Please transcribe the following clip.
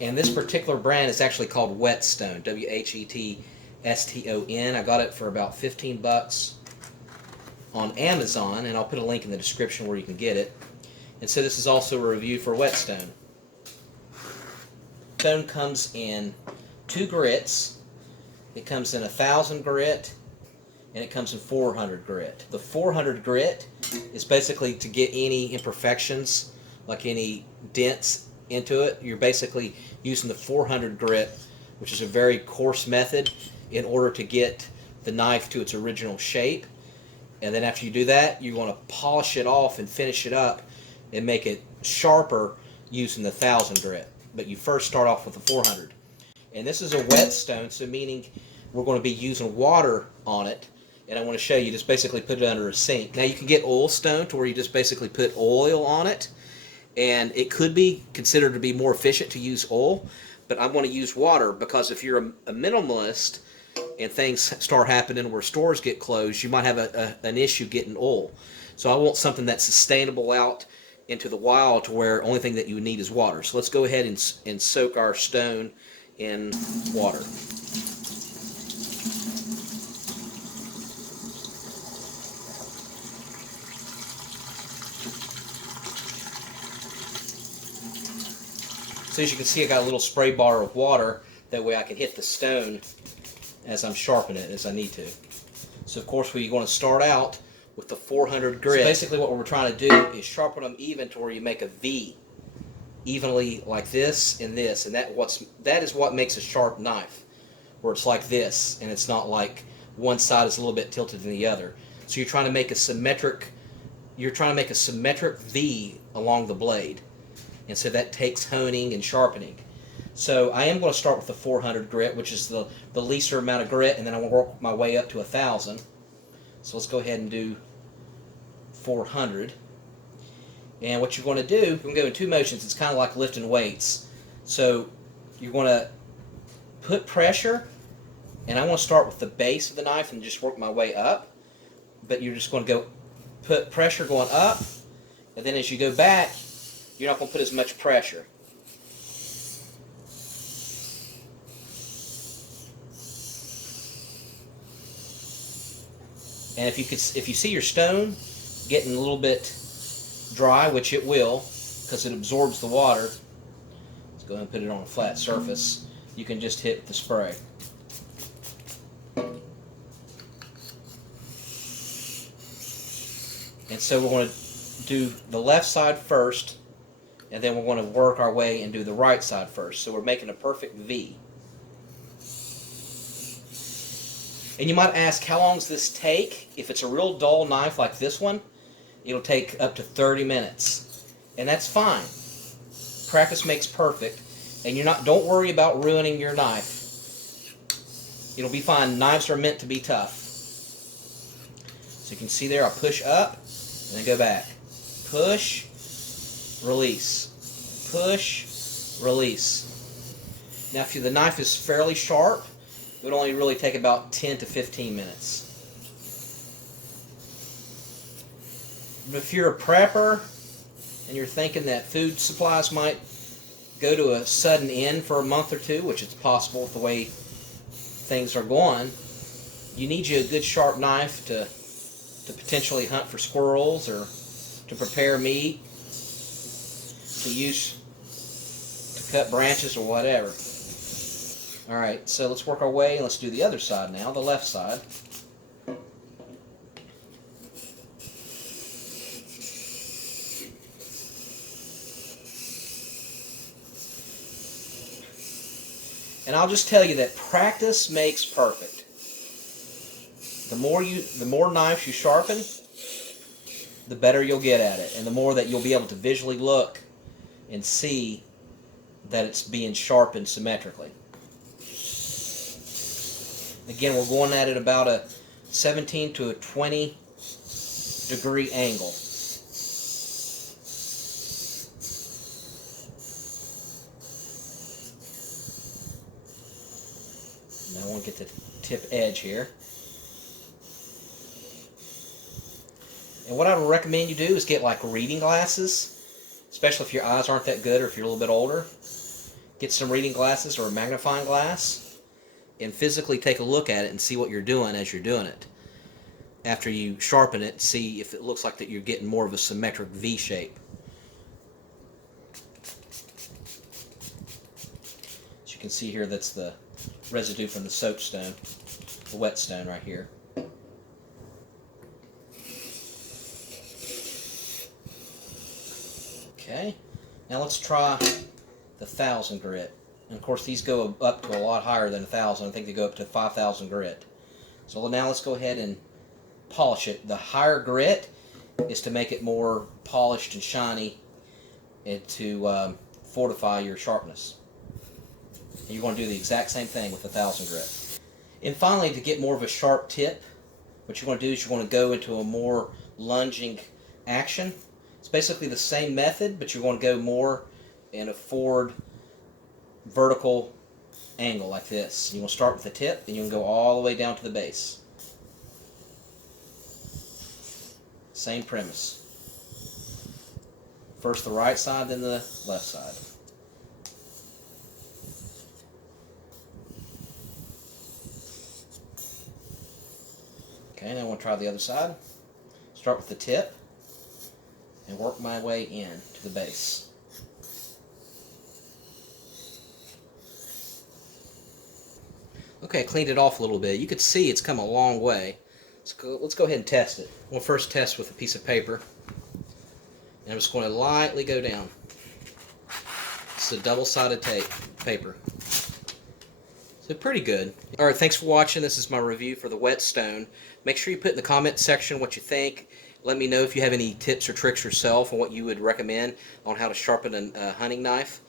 And this particular brand is actually called WHETSTone, WHETSTON. I got it for about 15 bucks on Amazon, and I'll put a link in the description where you can get it. And so this is also a review for WhetStone. Stone comes in 2 grits. It comes in 1,000 grit, and it comes in 400 grit. The 400 grit is basically to get any imperfections, like any dents into it. You're basically using the 400 grit, which is a very coarse method, in order to get the knife to its original shape. And then after you do that, you want to polish it off and finish it up and make it sharper using the 1,000 grit. But you first start off with the 400. And this is a wet stone, so meaning we're going to be using water on it. And I want to show you, just basically put it under a sink. Now you can get oil stone to where you just basically put oil on it. And it could be considered to be more efficient to use oil. But I'm going to use water because if you're a minimalist, and things start happening where stores get closed, you might have an issue getting oil. So I want something that's sustainable out into the wild to where only thing that you need is water. So let's go ahead and soak our stone in water. So as you can see, I got a little spray bar of water. That way I can hit the stone as I'm sharpening it as I need to. So of course we're going to start out with the 400 grit. So basically what we're trying to do is sharpen them even to where you make a V, evenly like this and this, and that is what makes a sharp knife, where it's like this and it's not like one side is a little bit tilted than the other. So you're trying to make a symmetric V along the blade, and so that takes honing and sharpening. So I am going to start with the 400 grit, which is the leaster amount of grit, and then I'm going to work my way up to 1,000. So let's go ahead and do 400. And what you're going to do, you're going to go in 2 motions. It's kind of like lifting weights. So you're going to put pressure, and I want to start with the base of the knife and just work my way up. But you're just going to go put pressure going up, and then as you go back, you're not going to put as much pressure. And if you see your stone getting a little bit dry, which it will, because it absorbs the water, let's go ahead and put it on a flat surface. You can just hit the spray. And so we're going to do the left side first, and then we're going to work our way and do the right side first. So we're making a perfect V. And you might ask, how long does this take? If it's a real dull knife like this one, it'll take up to 30 minutes. And that's fine. Practice makes perfect. And don't worry about ruining your knife. It'll be fine. Knives are meant to be tough. So you can see there, I push up and then go back. Push, release. Push, release. Now if the knife is fairly sharp, it would only really take about 10 to 15 minutes. But if you're a prepper and you're thinking that food supplies might go to a sudden end for a month or 2, which is possible with the way things are going, you need you a good sharp knife to potentially hunt for squirrels or to prepare meat, to use to cut branches or whatever. Alright, so let's work our way, and let's do the other side now, the left side. And I'll just tell you that practice makes perfect. The more knives you sharpen, the better you'll get at it, and the more that you'll be able to visually look and see that it's being sharpened symmetrically. Again, we're going at it about a 17 to a 20 degree angle. Now I want to get the tip edge here. And what I would recommend you do is get like reading glasses, especially if your eyes aren't that good or if you're a little bit older. get some reading glasses or a magnifying glass and physically take a look at it and see what you're doing as you're doing it. After you sharpen it, see if it looks like that you're getting more of a symmetric V shape. As you can see here, that's the residue from the soapstone, the whetstone right here. Okay, now let's try the 1000 grit. And of course these go up to a lot higher than 1000. I think they go up to 5000 grit. So now let's go ahead and polish it. The higher grit is to make it more polished and shiny and to fortify your sharpness. And you're going to do the exact same thing with the 1000 grit. And finally, to get more of a sharp tip, what you're going to do is you're going to go into a more lunging action. It's basically the same method, but you're going to go more in a forward vertical angle like this. You're going to start with the tip, and you're going to go all the way down to the base. Same premise. First the right side, then the left side. Okay, now I want to try the other side. Start with the tip and work my way in to the base. Okay, I cleaned it off a little bit. You could see it's come a long way. Let's go ahead and test it. We'll first test with a piece of paper. And I'm just going to lightly go down. It's a double-sided paper. So pretty good. Alright, thanks for watching. This is my review for the WhetStone. Make sure you put in the comment section what you think. Let me know if you have any tips or tricks yourself on what you would recommend on how to sharpen a hunting knife.